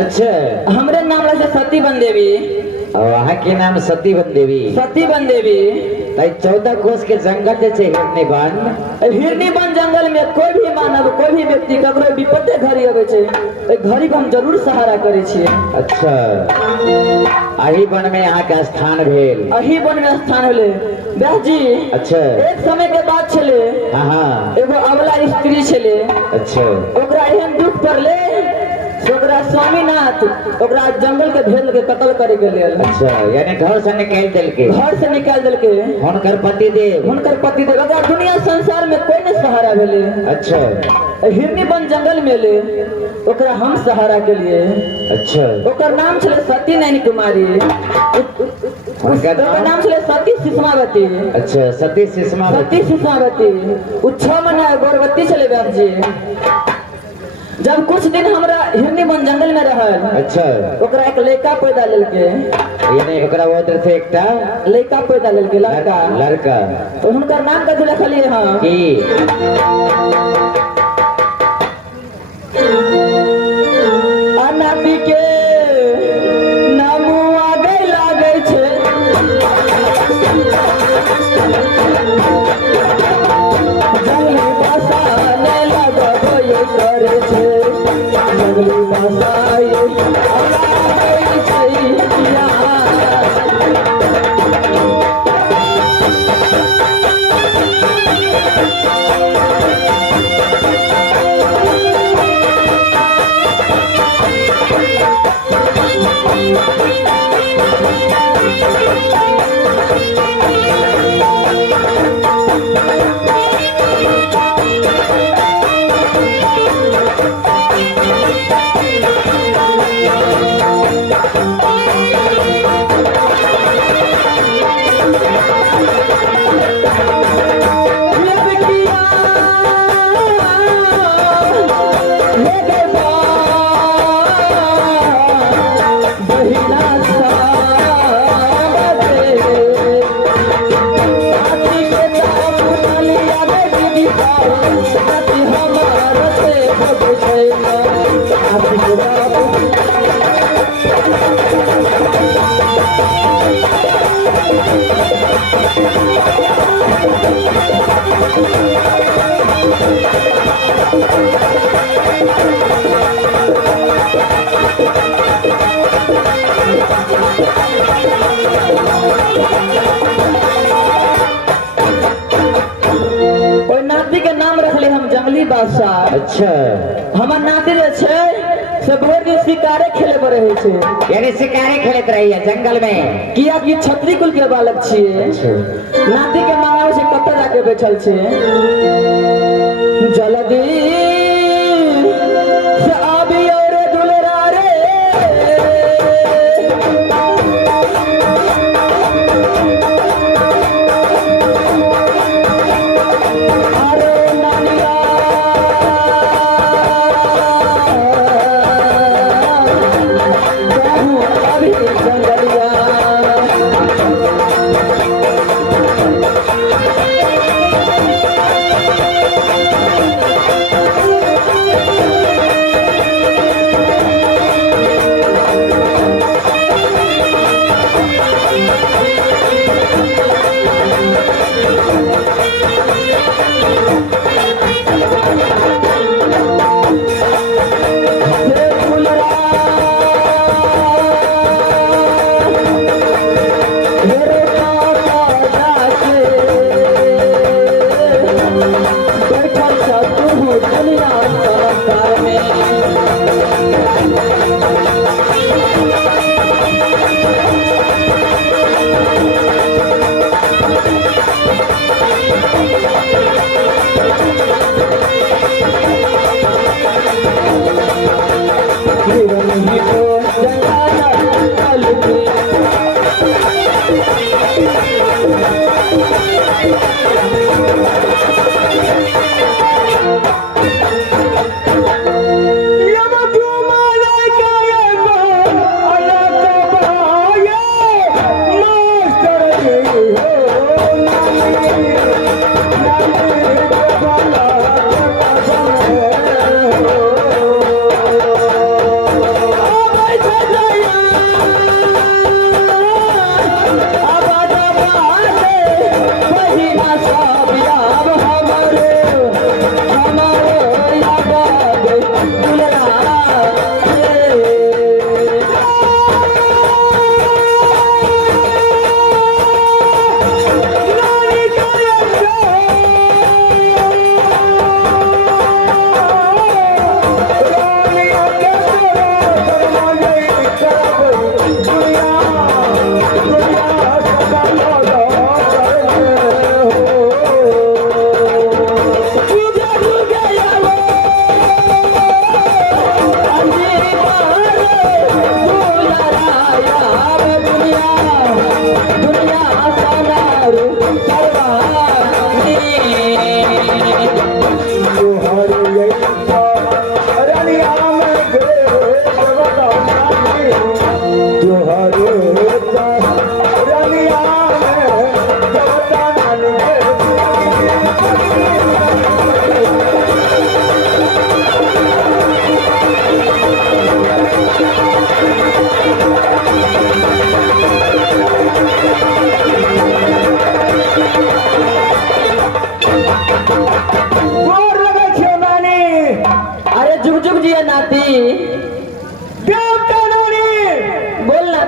अच्छा, हमरे नाम रहे सती बन देवी। और वहाँ के नाम सती बन देवी। सती बन देवी 14 कोस के जंगल से हिरनी बन। हिरनी बन जंगल में कोई भी मानव कोई भी व्यक्ति ककरो विपत्ति घड़ी आवे छे, घड़ी को हम जरूर सहारा करे छिए। अच्छा, अही वन में यहाँ का स्थान भेल। अही वन में स्थान भेले व्यास जी। अच्छा, एक समय के बाद छले हाँ हाँ, एगो अबला स्त्री छले। अच्छा, ओकरा एहन दुख पड़ले ओकरा स्वामीनाथ ओकरा जंगल के भेल के कत्ल करे के लेल। अच्छा, यानी घर से निकाल दिल के। घर से निकाल दिल के हुनकर पति देव ओकरा दुनिया संसार में कोई न सहारा भेले। अच्छा, हिरनी बन जंगल में ले ओकरा हम सहारा के लिए। अच्छा, ओकर नाम छले सती नैनी कुमारी। ओकर नाम छले सती सुषमावती। अच्छा, सती सुषमावती। सती सुषमावती उ 6 महीना गर्भवती छले व्यास जी। जब कुछ दिन हमरा हिरनी बन जंगल में रहल। अच्छा, ओकरा एक लड़का पैदा लेलके। यानी ओकरा उधर से एकटा लड़का पैदा लेलके, लड़का। तो हुनकर नाम कथि रखलिए हां की अनाती के नाम आगे लागे छे। जंगली भाषा ने लगबो ये करे छे। जंगली भाषा ये आगे छे या बादशाह। अच्छा, हमर नाती जे छे से बहुत दिन शिकारे खेले पर रहे छे। यानी शिकारे खेलत रही है जंगल में। किया कि छतरी कुल के बालक छिए। नाती के मांगावे से कत्ते जाके बैठल छे। जल्दी से आबी और दुलरा रे।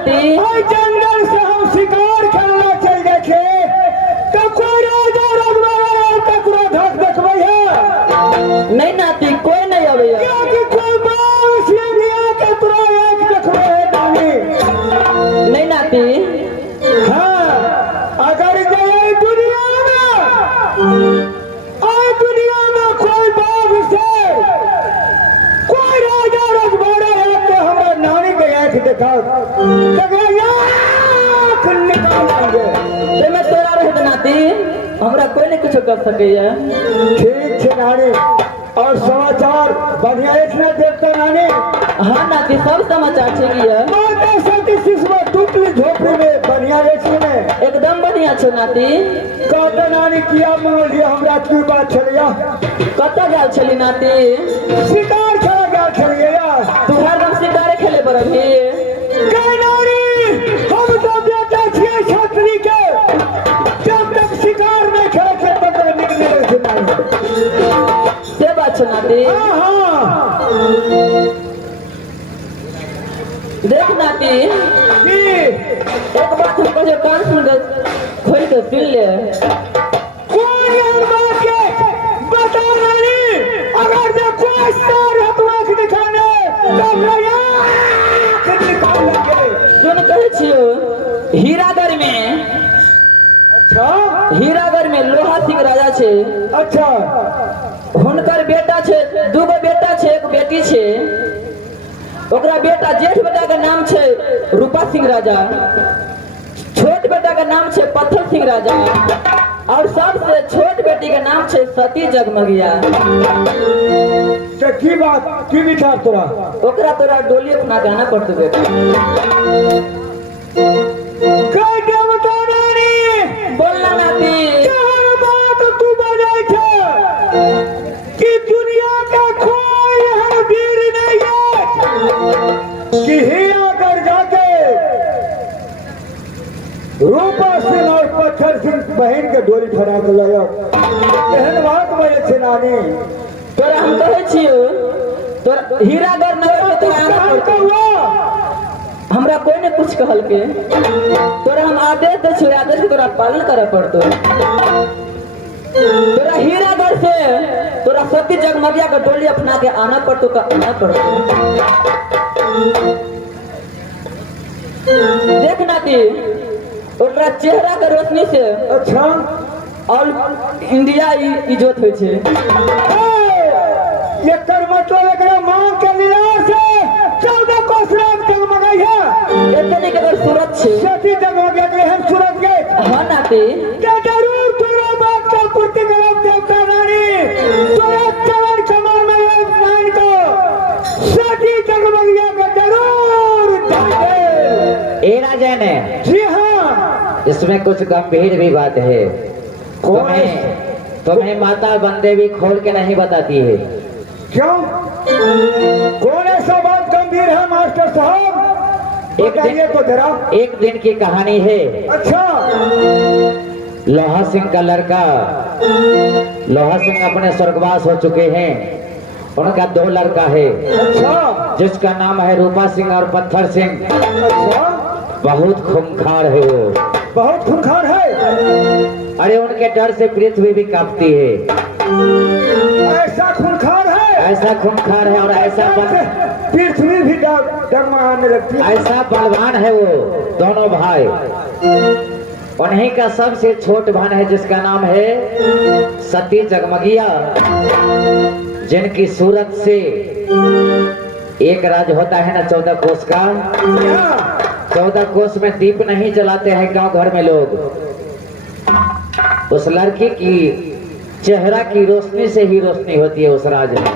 नाती जंगल से हम शिकार खेलना चल गए थे तो कोई राजा रजवाड़ा ककरो धक देखबै है नहीं नाती कोई नहीं अबे कि कोई बात से गया ककरो एक देखबै है नानी नहीं नाती हाँ अगर गए दुनिया में कोई बाप से कोई राजा रजवाड़ा है तो हमारे नानी के आंख देखा निकालेंगे ते मैं तोरा रहे नाती हमरा कोई नहीं कुछ कर सके ठीक है नानी और समाचार बढ़िया इतना देखते नानी हाँ नाती सब समाचार ठीक है माता सती शिशु टूटली झोपड़ी में बढ़िया में एकदम बढ़िया छो नाती कहते नानी किया मांग लिया हमरा की बात छलिया कत गल छली नाती शिकार खेला गया छलिए यार तू हरदम शिकारे खेले पर अभी कहे नानी हम तो बेटा छिए छतरी के जब तक शिकार नहीं खेले थे तब तक निकले थे नानी से बात छो नाती हाँ हाँ देख नाती जी एक बात हमको जो कान सुन के खोल के सुन ले कोई और बात के बता नानी अगर जो कोई सार हतवाक दिखाने तो हमरा आँख निकाल लेंगे सुन कहे छियो हीरागढ़ में अच्छा हीरागढ़ में लोहा सिंह राजा छे अच्छा हुनकर बेटा छे दूगो बेटा छे एक बेटी छे ओकरा बेटा जेठ बेटा का नाम छे रूपा सिंह राजा छोट बेटा का नाम छे पत्थर सिंह राजा और सबसे छोट बेटी का नाम छे सती जगमगिया तो की बात की विचार तोरा ओकरा तोरा डोली अपना गाना पड़तो बेटा कह दे बता नानी बोलना नाती हर बात तू बजाई छे कि दुनिया का कोई हर वीर नहीं है कि हीरा कर जाके रूपा सिंह और पत्थर सिंह बहन के डोरी फरा के लाया एहन बात बोले छे नानी तोरा हम कहे छियो तोरा हीरागढ़ नगर में तोरा आना पड़तो हमरा कोई ने कुछ कहल के तोरा हम आदेश दे छियो आदेश के तोरा पालन करे पड़तो तोरा हीरागढ़ से तोरा सती जगमगिया का डोली अपना के आना पड़तो का आना पड़तो देख नाती ओकरा चेहरा के रोशनी से अच्छा ऑल इंडिया इज्जत होय छे ये कर मतलब एकरा मांग के लिया से 14 कोस रात जगमगाई है इतने के अगर सूरत छे सती जगमगा के हम सूरत गए हाँ नाती क्या जरूर तोरा बात का पूर्ति करब देवता रानी तोरा चरण कमल में नाइन को सती जगमगिया का जरूर देंगे ए राजन जी हाँ इसमें कुछ गंभीर भी बात है तुम्हें माता बनदेवी खोल के नहीं बताती है क्यों कौन ऐसा बात गंभीर है मास्टर साहब बताइए तो जरा एक दिन की कहानी है अच्छा लोहा सिंह का लड़का लोहा सिंह अपने स्वर्गवास हो चुके हैं उनका 2 लड़का है अच्छा जिसका नाम है रूपा सिंह और पत्थर सिंह अच्छा बहुत खूंखार है वो बहुत खूंखार है अरे उनके डर से पृथ्वी भी कांपती है ऐसा खूंखार है ऐसा खूंखार है और ऐसा पृथ्वी भी डगमगाने लगती है ऐसा बलवान है वो दोनों भाई उन्हीं का सबसे छोट भाई है जिसका नाम है सती जगमगिया जिनकी सूरत से एक राज होता है ना 14 कोस का 14 कोस में दीप नहीं जलाते हैं गांव घर में लोग उस लड़की की चेहरा की रोशनी से ही रोशनी होती है उस राज में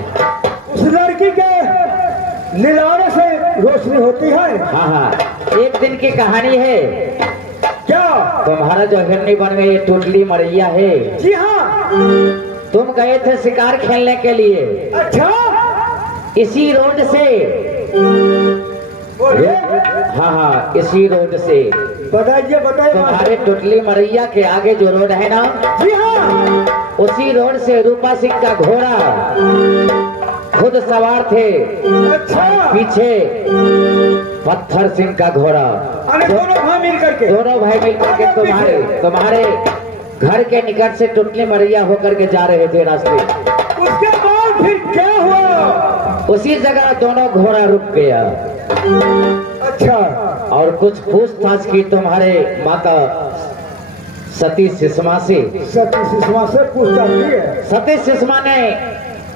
उस लड़की के लीलाने से रोशनी होती है हाँ हाँ एक दिन की कहानी है क्या तुम्हारा जो हिरनी बन में ये टोटली मरैया है जी हाँ तुम गए थे शिकार खेलने के लिए अच्छा इसी रोड से बोलिए हाँ हाँ इसी रोड से बताइए बताइए तुम्हारे टोटली मरैया के आगे जो रोड है ना जी हाँ उसी रोड से रूपा सिंह का घोड़ा खुद सवार थे अच्छा पीछे पत्थर सिंह का घोड़ा। अरे दोनों भाई मिल करके दोनों भाई मिलकर के तुम्हारे घर के निकट से टुटली मरैया होकर के जा रहे थे रास्ते। उसके बाद फिर क्या हुआ? उसी जगह दोनों घोड़ा रुक गया। अच्छा, और कुछ पूछताछ की तुम्हारे माता सती सुषमा से। सती सुषमा से पूछताछ की है। सती सुषमा ने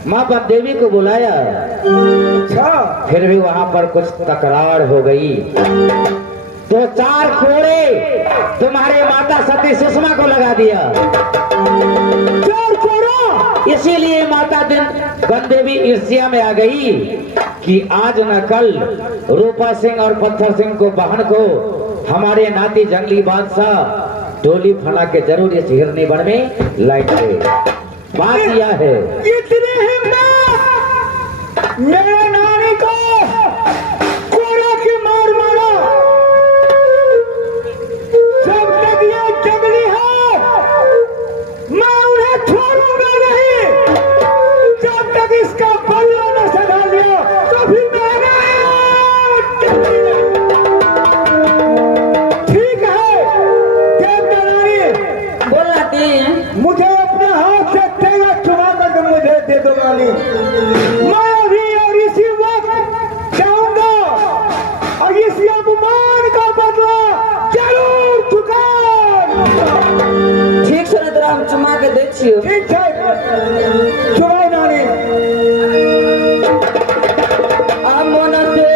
माँ देवी को बुलाया। अच्छा, फिर भी वहां पर कुछ तकरार हो गई तो 4 कोड़े तुम्हारे माता सती सुषमा को लगा दिया। 4 कोड़ा? इसीलिए माता देवी ईर्ष्या में आ गई कि आज न कल रूपा सिंह और पत्थर सिंह को बहन को हमारे नाती जंगली बादशाह डोली फना के जरूर इस हिरनी बन में लाएंगे। बात यह है, इतनी हिम्मत मेरे नानी को कोड़ा की मार मारा। जब तक ये जंगली है मैं उन्हें छोड़ूंगा नहीं। जब तक इसका बल्ला न सधा लिया कभी मैंने ठीक है। देवता रानी बोलना ती मुझे अपने हाथ से तेगा चुमा कर मुझे दे दो रानी। मैं अभी और इसी वक्त जाऊंगा और इस अपमान का बदला जरूर चुकाऊंगा। ठीक से ना तोरा हम चुमा के दै छियो। ठीक है, चुमाओ नानी। आ मन से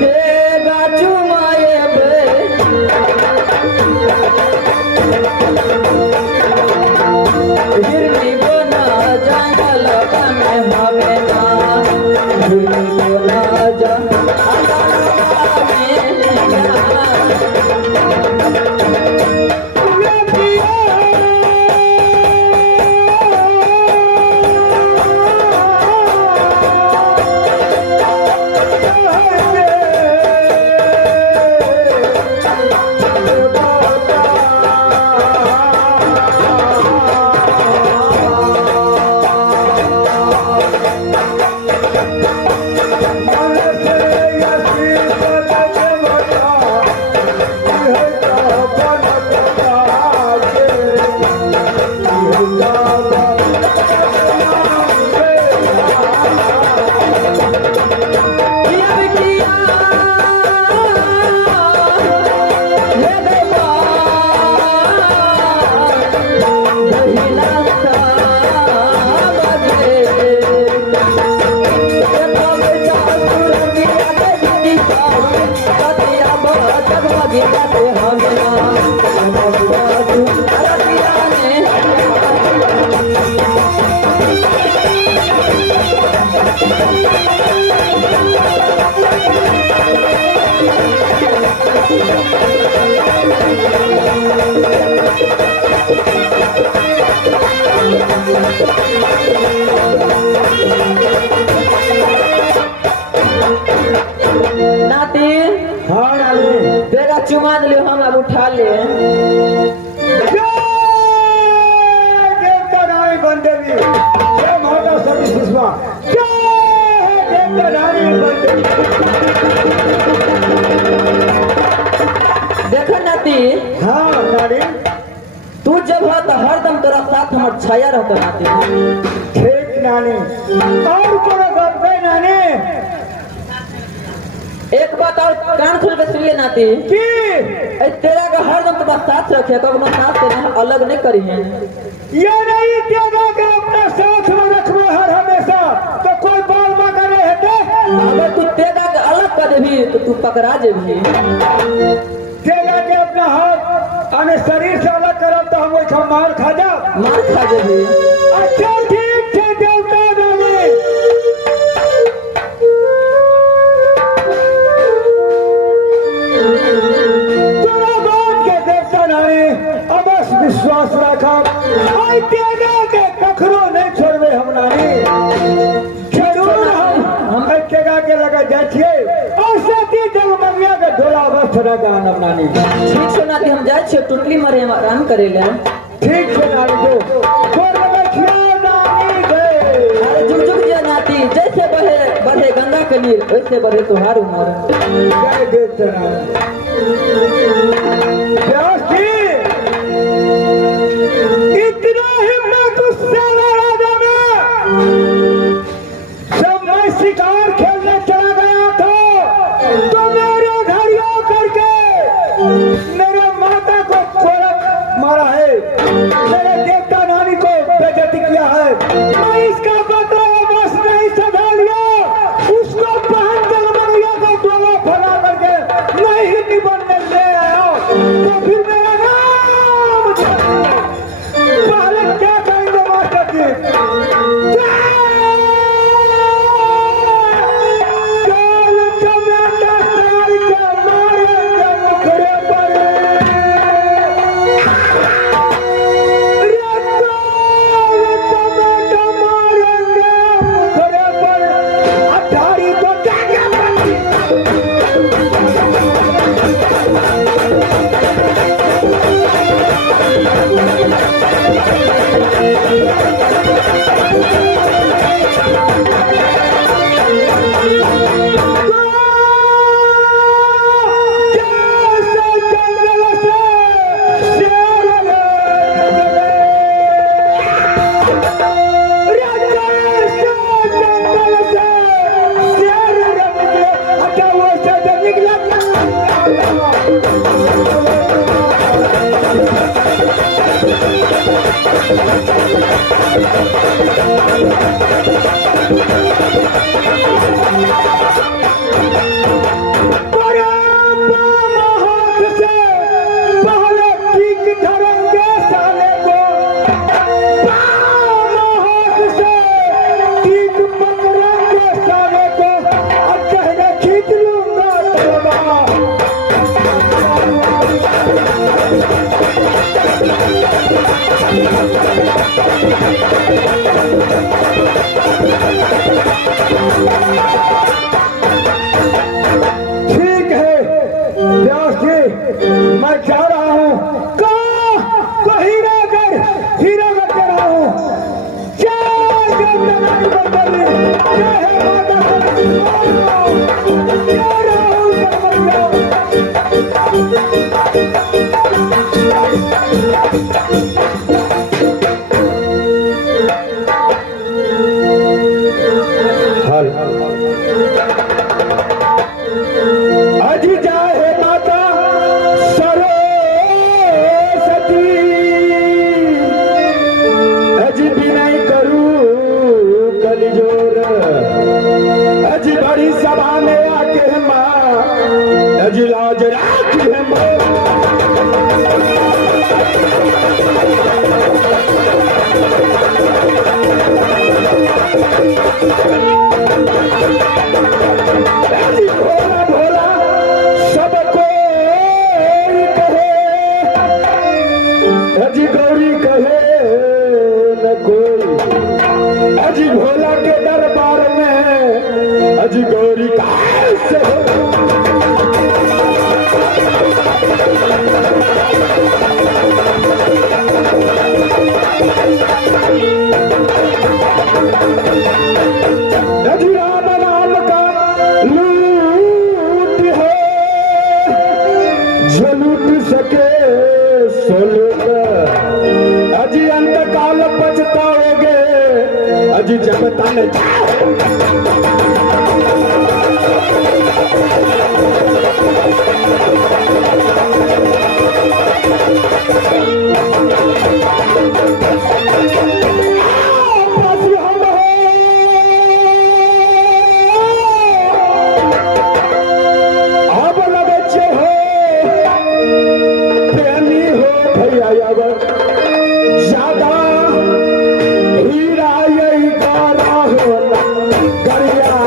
तेगा चुमाए बे हिरनी बना जंगल में हवे ना हिरनी बना जंगल नाती हाँ नानी, तेरा चुमा दिलियो हम अब उठा ले। देवता रानी बनदेवी, जय माता सती सुषमा, जय देवता रानी बनदेवी। देखो नाती, हाँ नानी, तू जब हो तो हरदम तोरा साथ हमर छाया रहता नाती। ठीक नानी। और कोनो बात है नानी? एक बात और कान खोल के सुनिए नाती, की ए तेरा का हरदम तोरा साथ रखे तो अपना साथ से ना अलग नहीं करी है। ये नहीं देगा कि अपने साथ में रखना हर हमेशा तो कोई बाल बाका नहीं है। अगर तू तेरा के अलग कर देभी तो तू पकड़ा जेभी। देगा कि अपना हाथ अपने शरीर से अलग करब तो हम वही मार खा जाओ। मार खा जेभी। अच्छा ठीक है देवता रानी। तोरा बात के देवता रानी अवश्य विश्वास रखा। आई देगा के कखरो नहीं छोड़बे हम नानी। जरूर हम देगा के लगा जाइए और सती जगमगिया के डोला अवस्थ रखा नानी। ठीक से नाती हम जाए छे टुटली मरे हम आराम करे ले। ठीक है नानी को गोर में खिया नानी गए। अरे जुग जुग जा नाती, जैसे बढ़े बढ़े गंगा के लिए ऐसे बढ़े तुम्हारी उम्र। जय देवता व्यास जी, इतना हिम्मत उससे राजा में। जब मैं शिकार खेलने चला गया था तो मेरे घर यो करके मेरे माता को कोड़क मारा है, मेरे देवता नानी को बेइज्जती किया है। मैं इसका बदला बस नहीं सधा लिया, उसको बहन जगमगिया को डोला फैला करके नहीं निबंधन ले आया तो फिर मेरा नाम पहले क्या करेंगे मास्टर जी? चल टमाटर साल के मारेंगे मुखड़े पर, टमाटर मारेंगे मुखड़े पर, अठारी तो जाके ठीक है व्यास जी, मैं जा रहा हूँ। कहाँ? तो हीरागढ़ जा रहा हूँ। जय जगन्नाथ बंदरी, जय हे माता सरस्वती, जय राहुल अजी जाए हे माता सरस्वती, अजी विनय करू कलिजोर, अजी बड़ी सभा में आके माँ, अजी लाज राखी है माँ। अजी भोला भोला सबको कहे, अजी गौरी कहे न कोई, अजी भोला के दरबार में अजी गौरी कैसे हो। अजी राम नाम का लूट है, जो लूट सके सो लूट, अजी अंत काल पछताओगे, अजी जब तन अब लगे हो प्रेमी हो भैया ज्यादा हीरा यही गारा हो गरिया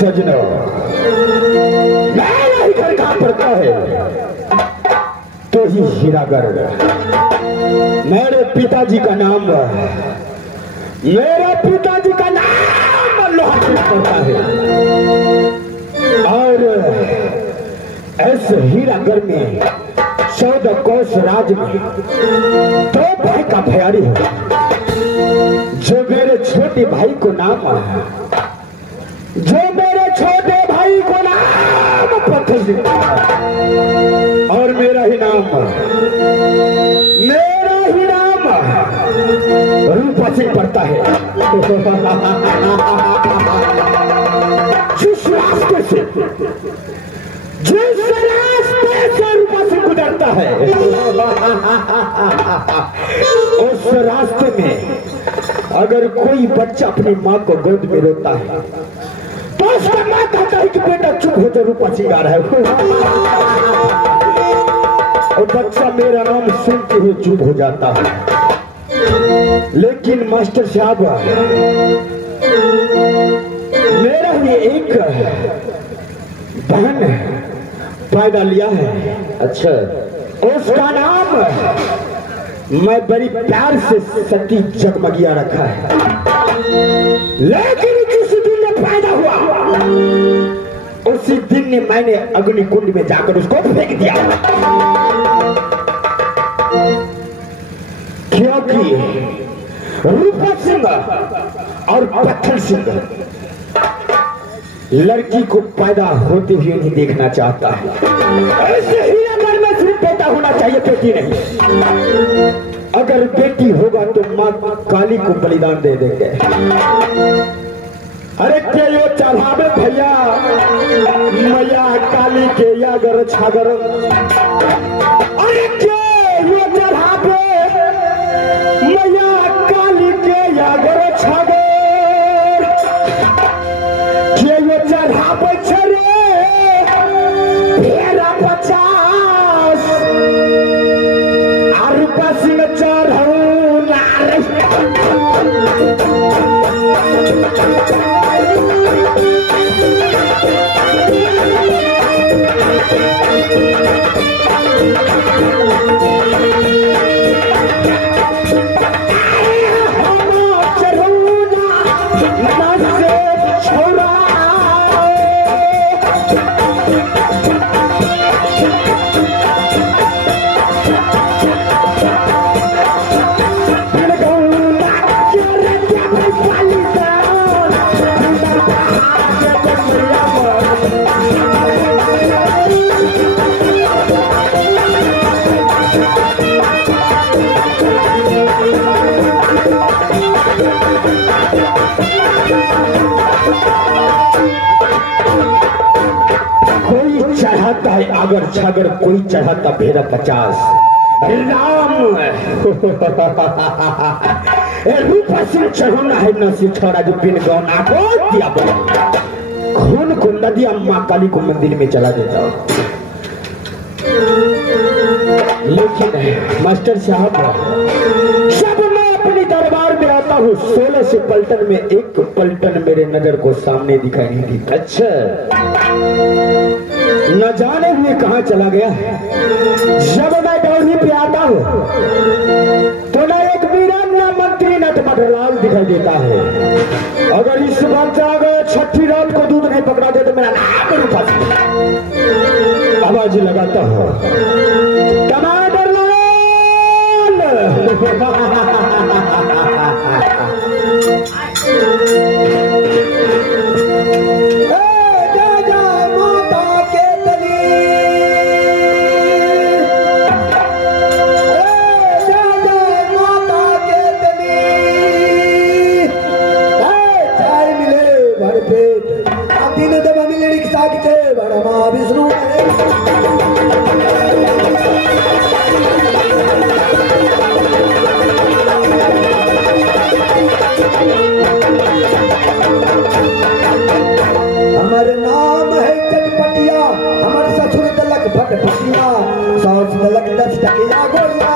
सजनों, मेरा ही घर कहाँ पड़ता है तो ही हीरागढ़। मेरे पिताजी का नाम लोहागढ़ पड़ता है और ऐसे हीरागढ़ में 14 कोस राज में 2 भाई का भैयारी है जो मेरे छोटे भाई को नाम पत्थर देता है और मेरा ही नाम रूपा सिंह पड़ता है। जिस रास्ते से रूपा सिंह गुजरता है उस रास्ते में अगर कोई बच्चा अपनी माँ को गोद में रोता है तो उसका माँ कहता है कि बेटा चुप हो जा, रूपा सिंह आ रहा है। और बच्चा मेरा नाम सुनते हुए चुप हो जाता है। लेकिन मास्टर साहब, मेरा ही एक बहन है फायदा लिया है। अच्छा, उसका नाम मैं बड़ी प्यार से सती जगमगिया रखा है। लेकिन जिस दिन ये पैदा हुआ उसी दिन ने मैंने अग्नि कुंड में जाकर उसको फेंक दिया, क्योंकि रूपा सिंह और पत्थर सिंह लड़की को पैदा होते हुए नहीं देखना चाहता है। ऐसे ही अगर मैं सिर्फ बेटा होना चाहिए, बेटी नहीं। अगर बेटी होगा तो माँ काली को बलिदान दे देंगे। अरे के यो चढ़ावे भैया मैया काली के यागर छागर, अरे के यो चढ़ावे मैया काली के यागर छागर, चढ़ावे छरे फेरा 50 और पसी में चढ़ऊ नारे। चढ़ाता है आगर छागर, कोई चढ़ाता भेड़ा 50 राम। रूपा सिंह चढ़ाना है न सिछोड़ा जो बिन गौना को दिया बोला, खून को नदिया माँ काली को मंदिर में चला देता। लेकिन मास्टर साहब जब मैं अपने दरबार में आता हूँ 16 से पलटन में एक पलटन मेरे नजर को सामने दिखाई नहीं देता। अच्छा, न जाने हुए कहां चला गया है। जब मैं डौरी पे आता हूँ तो न एक वीरान न मंत्री न तो मटरलाल दिखाई देता है। अगर इस बात अगर छठी रात को दूध नहीं पकड़ा दे तो मेरा नाम रूपा सिंह। आवाज लगाता हूँ टमाटर लाल। हमारे नाम है चटपटिया, हमारे ससुर दलक भटभटिया, सास दलक 10 टकिया गोलियां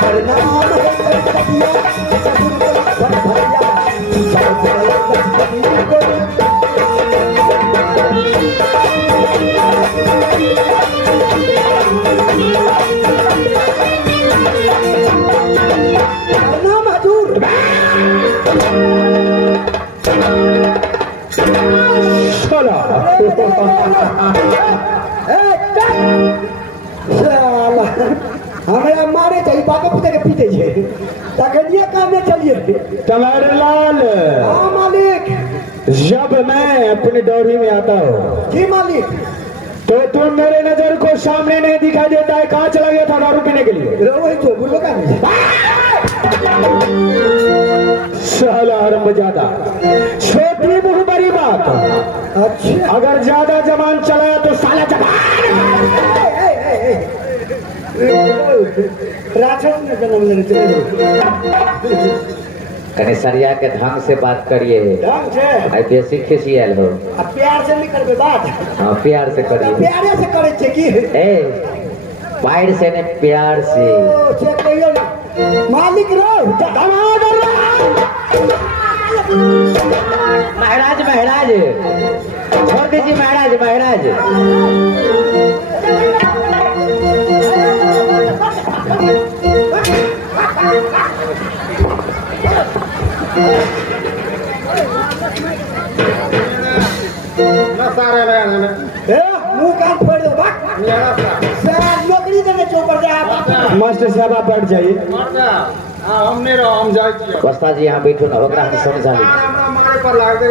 हमारे नाम है चटपटिया, ससुर दलक भटभटिया, सास दलक 10 टकिया गोलियां। नाम हजूर हमें मारे चाहिए बाका पुते के पीते छे तकनिया काम में चलिए तुम्हारे लाल। हाँ मालिक। जब मैं अपनी डोरी में आता हूँ जी मालिक तो तुम मेरे नजर को सामने नहीं दिखाई देता है। कहाँ चला गया था दारू पीने के लिए? वही तो बुढ़ो का साला आरंभ ज्यादा छोटी मुंह बड़ी बात। अच्छा, अगर ज्यादा जबान चलाया तो साला जबान राक्षस ने जन्म लेने चले। कने सरिया के ढंग से बात करिए। ढंग से आई बेसी खिसियल हो। अब प्यार से नहीं करबे बात। हाँ प्यार से करिए। प्यारे से करे छे की ए पाइर से ने प्यार से। ओ से कहियो ना मालिक रहो धमाल महाराज महाराज छोड़ दीजिए महाराज महाराज। ए मुंह कान फोड़ दे बात सर नौकरी देने चौपर दे आप मास्टर साहब आप बैठ जाइए हमने रहो हम जाए वस्ता जी यहाँ बैठो ना ओकरा हम समझा ली। हमारे पर लाग दे